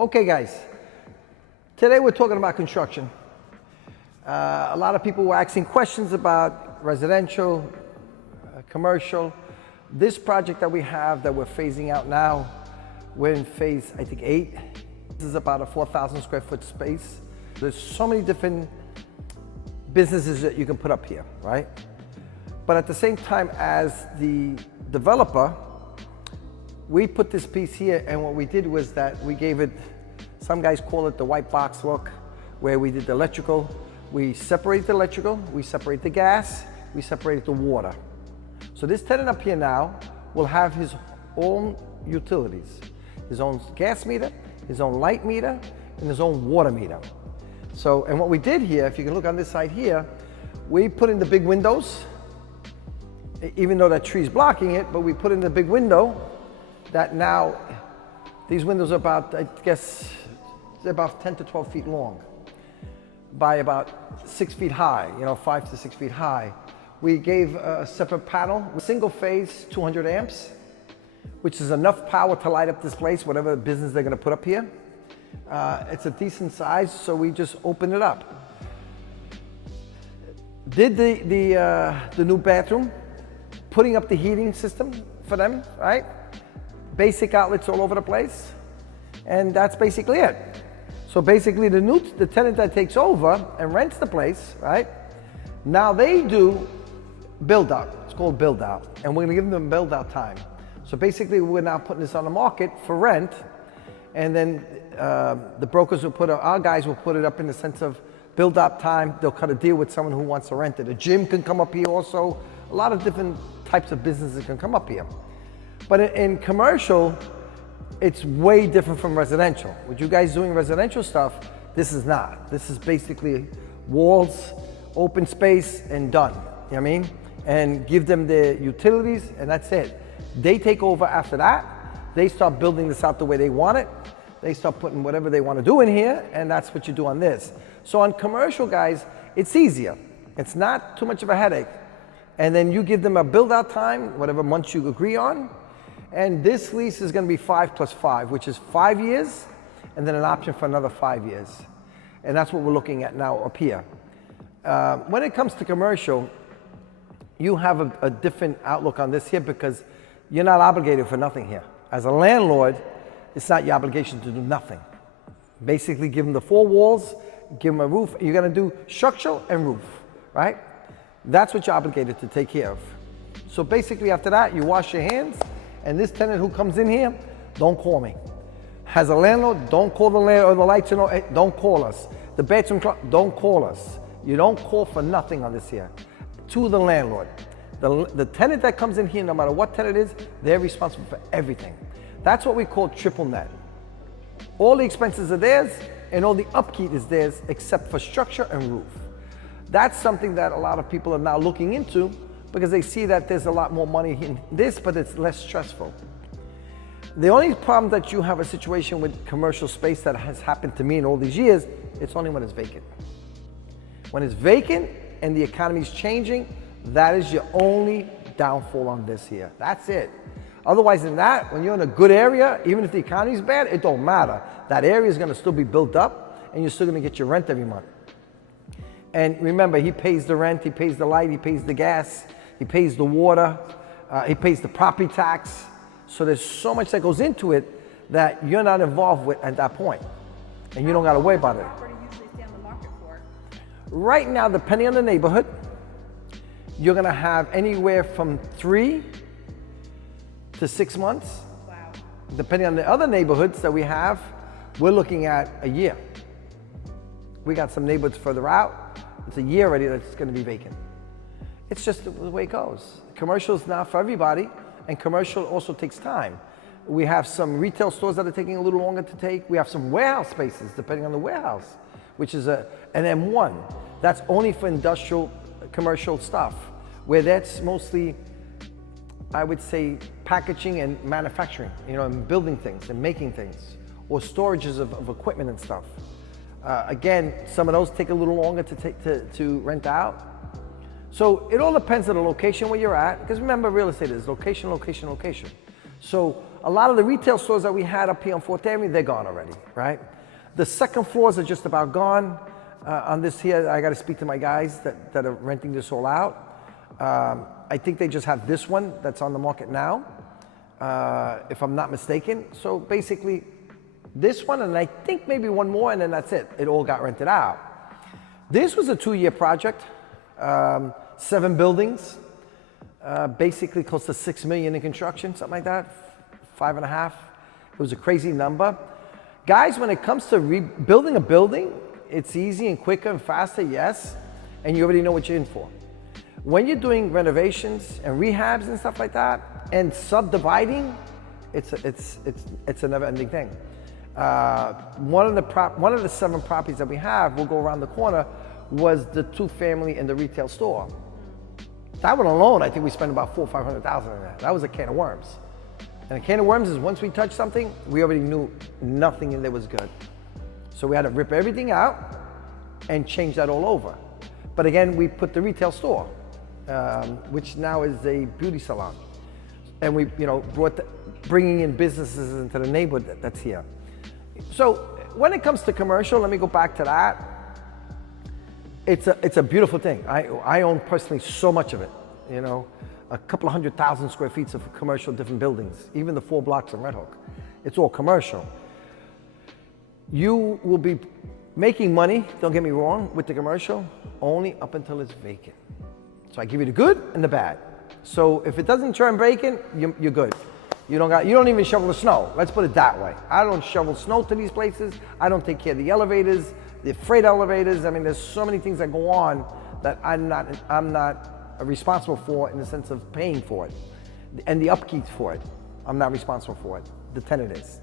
Okay guys, today we're talking about construction. A lot of people were asking questions about residential, commercial. This project that we have that we're phasing out now, we're in phase, I think 8. This is about a 4,000 square foot space. There's so many different businesses that you can put up here, right? But at the same time as the developer, we put this piece here, and what we did was that we gave it, some guys call it the white box look, where we did the electrical. We separate the electrical, we separate the gas, we separate the water. So this tenant up here now will have his own utilities, his own gas meter, his own light meter, and his own water meter. So, and what we did here, if you can look on this side here, we put in the big windows, even though that tree's blocking it, but we put in the big window that now, these windows are about, I guess, they're about 10 to 12 feet long by about 6 feet high, 5 to 6 feet high. We gave a separate panel, single phase, 200 amps, which is enough power to light up this place, whatever business they're gonna put up here. It's a decent size, so we just opened it up. Did the new bathroom, putting up the heating system for them, right? Basic outlets all over the place, and that's basically it. So basically the tenant that takes over and rents the place, right? Now they do build out. It's called build out, and we're gonna give them build out time. So basically we're now putting this on the market for rent, and then the brokers will our guys will put it up in the sense of build out time. They'll cut a deal with someone who wants to rent it. A gym can come up here also. A lot of different types of businesses can come up here. But in commercial, it's way different from residential. What you guys doing residential stuff, this is not. This is basically walls, open space, and done. You know what I mean? And give them the utilities, and that's it. They take over after that. They start building this out the way they want it. They start putting whatever they want to do in here, and that's what you do on this. So on commercial, guys, it's easier. It's not too much of a headache. And then you give them a build out time, whatever months you agree on. And this lease is going to be 5 plus 5, which is 5 years, and then an option for another 5 years. And that's what we're looking at now up here. When it comes to commercial, you have a different outlook on this here because you're not obligated for nothing here. As a landlord, it's not your obligation to do nothing. Basically, give them the 4 walls, give them a roof. You're going to do structural and roof, right? That's what you're obligated to take care of. So basically, after that, you wash your hands. And this tenant who comes in here, don't call me. As a landlord, don't call the landlord, or the lights, don't call us. The bathroom, don't call us. You don't call for nothing on this here. To the landlord. The tenant that comes in here, no matter what tenant it is, they're responsible for everything. That's what we call triple net. All the expenses are theirs, and all the upkeep is theirs, except for structure and roof. That's something that a lot of people are now looking into, because they see that there's a lot more money in this, but it's less stressful. The only problem that you have a situation with commercial space that has happened to me in all these years, it's only when it's vacant. When it's vacant and the economy's changing, that is your only downfall on this here. That's it. Otherwise than that, when you're in a good area, even if the economy's bad, it don't matter. That area is gonna still be built up, and you're still gonna get your rent every month. And remember, he pays the rent, he pays the light, he pays the gas, he pays the water, he pays the property tax. So there's so much that goes into it that you're not involved with at that point. And you don't got to worry about it. How long does property usually stay on the market for? Right now, depending on the neighborhood, you're going to have anywhere from 3 to 6 months. Wow. Depending on the other neighborhoods that we have, we're looking at a year. We got some neighborhoods further out. It's a year already that's going to be vacant. It's just the way it goes. Commercial is not for everybody, and commercial also takes time. We have some retail stores that are taking a little longer to take. We have some warehouse spaces, depending on the warehouse, which is an M1. That's only for industrial, commercial stuff, where that's mostly, I would say, packaging and manufacturing, and building things and making things, or storages of equipment and stuff. Again, some of those take a little longer to rent out. So it all depends on the location where you're at, because remember, real estate is location, location, location. So a lot of the retail stores that we had up here on 4th Avenue, they're gone already, right? The second floors are just about gone. On this here, I got to speak to my guys that are renting this all out. I think they just have this one that's on the market now, if I'm not mistaken. So basically, this one, and I think maybe one more, and then that's it. It all got rented out. This was a 2-year project, 7 buildings, basically close to $6 million in construction, something like that, 5.5. It was a crazy number. Guys, when it comes to rebuilding a building, it's easy and quicker and faster, yes, and you already know what you're in for. When you're doing renovations and rehabs and stuff like that, and subdividing, it's a never-ending thing. One of the 7 properties that we have, we'll go around the corner, was the 2-family in the retail store. That one alone, I think we spent about $400,000 or $500,000 in that. That was a can of worms. And a can of worms is once we touched something, we already knew nothing in there was good. So we had to rip everything out and change that all over. But again, we put the retail store, which now is a beauty salon. And we, bringing in businesses into the neighborhood that's here. So when it comes to commercial, let me go back to that. It's a beautiful thing. I own personally so much of it, a couple of 100,000 square feet of commercial, different buildings, even the 4 blocks in Red Hook. It's all commercial. You will be making money, don't get me wrong, with the commercial, only up until it's vacant. So I give you the good and the bad. So if it doesn't turn vacant, you're good. You don't even shovel the snow. Let's put it that way. I don't shovel snow to these places. I don't take care of the elevators, the freight elevators. I mean, there's so many things that go on that I'm not responsible for in the sense of paying for it. And the upkeep for it, I'm not responsible for it. The tenant is.